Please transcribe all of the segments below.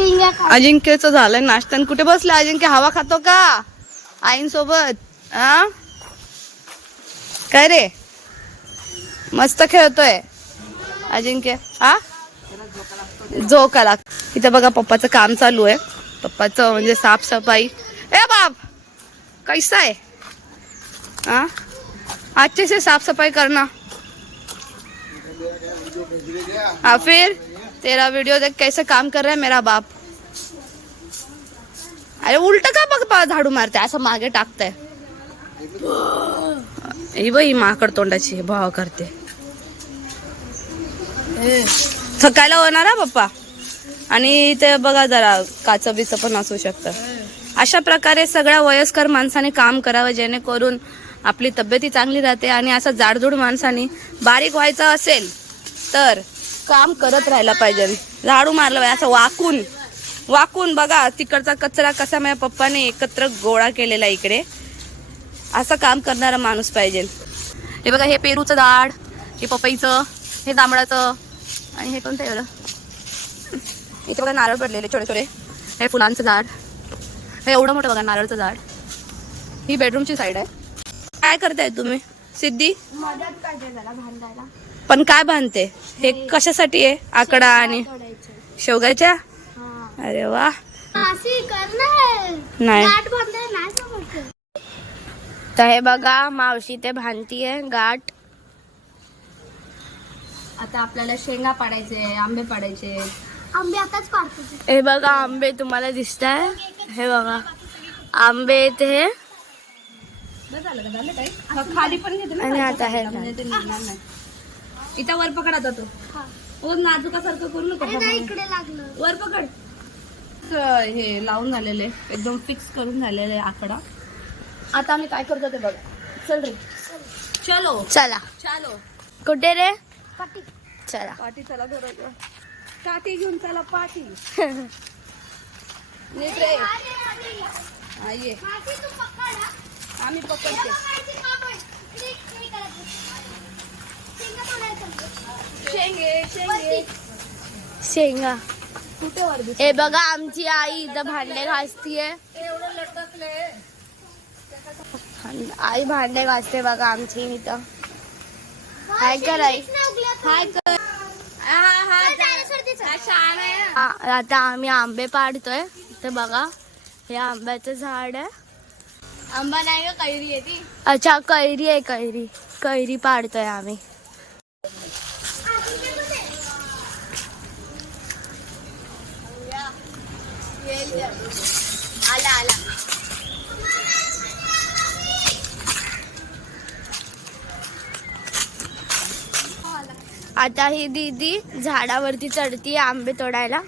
अजिंक्यचं झालं नाश्ता. आणि कुठे बसलं अजिंक्य? हवा खातो का? आईंसोबत आ? काय रे? मस्त खेळतोय. अजिंक्य हा जो लाग इथं बघा पप्पाचं काम चालू आहे. पप्पाचं म्हणजे साफसफाई. ए बाप! कैसा आहे? हा अच्छे से साफसफाई करना हा फिर? तेरा वीडियो देख कैसे काम कर रहा है मेरा बाप। अरे उलट का बघ झाडू मारते असं मागे टाकताय ही बाई माकड तोंडाची भाव करते। थकायला होणार हा पप्पा। आणि ते बघा जरा काच बिच पण असू शकतं. अशा प्रकारे सगळ्या वयस्कर माणसाने काम करावं जेणेकरून आपली तब्येती चांगली राहते आणि असं जाडजूड माणसाने बारीक व्हायचं असेल तर काम करत राहायला पाहिजे. झाडू मारलं पाहिजे असं वाकून. वाकून बघा तिकडचा कचरा कसा माझ्या पप्पाने एकत्र गोळा केलेला इकडे. असं काम करणारा माणूस पाहिजे. हे बघा हे पेरूचं झाड हे पपईचं हे जांभळाचं आणि हे कोणतं एवढं? इथे बघा नारळ पडलेले छोटे छोटे. हे फुलांचं झाड. हे एवढं मोठं बघा नारळचं झाड. ही बेडरूमची साईड आहे. काय करताय तुम्ही? सिद्धी? मदत पाहिजे जरा भांडायला. पण काय बांधते? हे कशासाठी आहे? आकडा आणि शेवगाच्या हा. अरे वा. नाही. तर हे बघा मावशी ते भांतीये गाठ. आता आपल्याला शेंगा पाडायचे आंबे पाडायचे. आंबे आताच काढतो ते. हे बघा आंबे तुम्हाला दिसत आहे हे बघा आंबे ते हे झालं का? झालं काय खाली पण आणि आता हे म्हणजे ते निघणार नाही इथं वर पकडा जातो. हा. ओ नाजुकासारखं करू नका इकडे लागलं. वर पकड. हे लावून झालेले एकदम फिक्स करून झालेले आकडा. आता आम्ही काय करतो ते बघा. चल रे. चलो. चला. चलो. कुठे रे? पाटी. चला. पाठी चला बरोबर काठी घेऊन चला पाठी नीट रे. ये. आम्ही पकडते. शेंगा? हे बघा आमची आई इथं भांडे घासतीये. एवढं लटकले आई भांडे घासते बघा आमची इथं. काहीच नाही उगल्या हाय कर हा हा दिसत. हा, आता आम्ही आंबे पाडतोय. ते बघा हे आंब्याचं झाड आहे. आंबा नाही का कैरी आहे ती. अच्छा कैरी आहे कैरी. कैरी पाडतोय आम्ही. आला आला आता ही दीदी झाडावरती चढती आंबे तोडायला.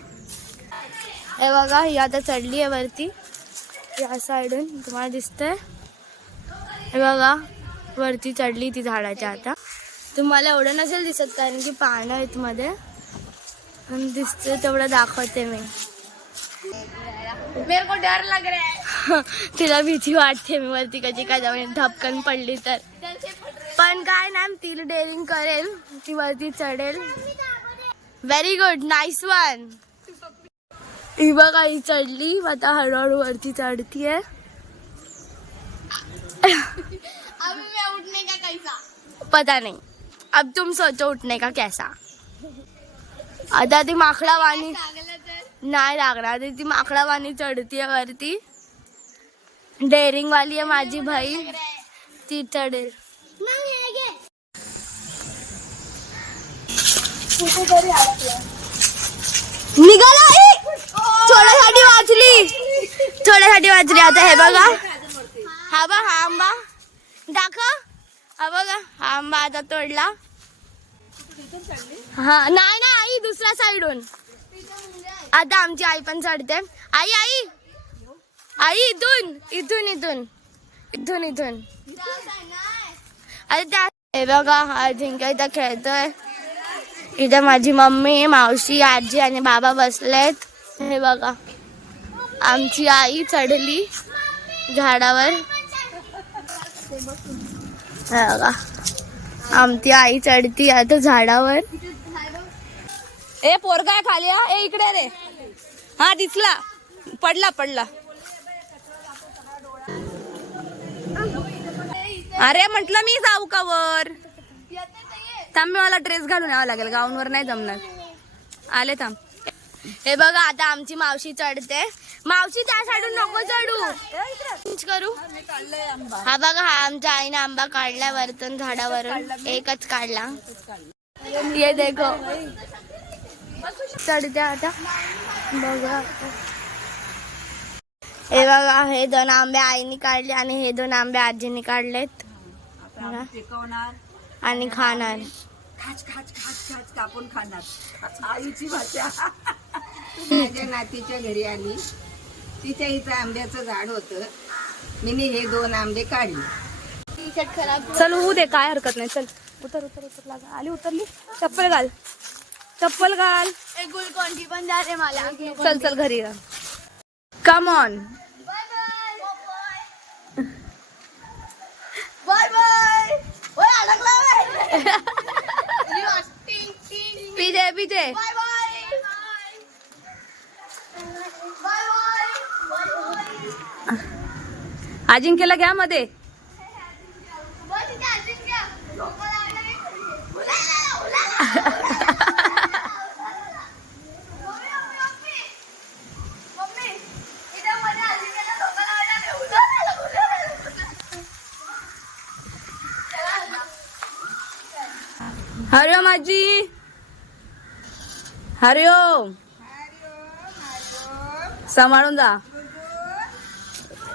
हे बघा ही आता चढली आहे वरती. या साईडून तुम्हाला दिसतंय. हे बघा वरती चढली ती झाडाच्या आता. तुम्हाला एवढं नसेल दिसत कारण की पानं आहेत मध्ये. दिसतं तेवढं दाखवते मी. मेरे को डर लग रहा है। तिला भीती वाटते मी वरती कधी काय जाऊन धपकन पडली तर। पण काय नाही ती डेअरिंग करेल ती वरती चढेल। व्हेरी गुड नाईस वन ही बघा ही चढली आता हळूहळू वरती चढतीये अभी मैं उठने का कैसा? पता नहीं अब तुम सोचो उठने का कैसा। आता ती माकडा वाणी नाही लागणार. ती माकडावानी चढती आहे वरती. डेअरिंग वाली आहे माझी बहीण ती चढेल. मग निघाला थोड्यासाठी वाचली थोड्यासाठी वाचली आता हे बघा. हा बा हा आंबा. दाखव. हा बघा हा आंबा आता तोडला. हा नाही ना आई दुसऱ्या साईडून आता आमची आई पण चढते. आई आई. आई इथून इथून इथून. इथून इथून. अरे त्या हे बघा हा जिंका इथं खेळतोय. इथं माझी मम्मी मावशी आजी आणि बाबा बसलेत. हे बघा. आमची आई चढली झाडावर. हे बघा. आमची आई चढती आता झाडावर. ए पोरगा खाली हा? ए इकडे रे. हा दिसला. पडला पडला. अरे म्हंटल मी जाऊ का वर? थांबे मला ड्रेस घालून यावं लागेल गाऊनवर नाही जमणार. आले थांब. हे बघा आता आमची मावशी चढते. मावशी त्या साईडून नको चढू. करू. हा बघा हा आमच्या आईने आंबा काढला वरतून झाडावरून. एकच काढला. ये देखो. चढते आता बघा हे बघा हे दोन आंबे आईने काढले आणि हे दोन आंबे आजीने काढलेत. आणि खाणार. खाच खाच खाच खाच कापून खाणार. आईची भाषा. माझ्या नातीच्या घरी आली. तिच्या इथं आंब्याचं झाड होतं. मी हे दोन आंबे काढले. टी शर्ट खराब चल होऊ दे काय हरकत नाही. चल उतर उतर उतर लागा. आली उतरली. चप्पल घाल. चप्पल घाल। एक गुलकोंडी पण द्या रे मला? चल चल घरी come on bye bye bye bye ओय अडकला टिंग टिंग P J P J bye bye bye bye अजिंक्यला घ्या मध्ये बस इथे अजून घ्या डोकं लावलं रे. उलाला, उलाला. Mummy, mummy, mummy. मम्मी, इथे मध्ये अजिंक्यला डोकं लावलं रे. उलाला, उलाला. हरिओम आजी. हरिओम सांभाळून जा.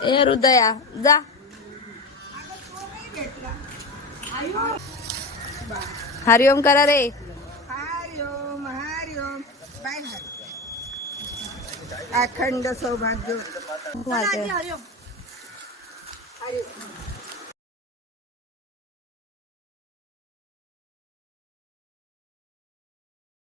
ए हृदया जा. हरिओम करा रे. हरिओम हरिओम बाय अखंड सौभाग्य.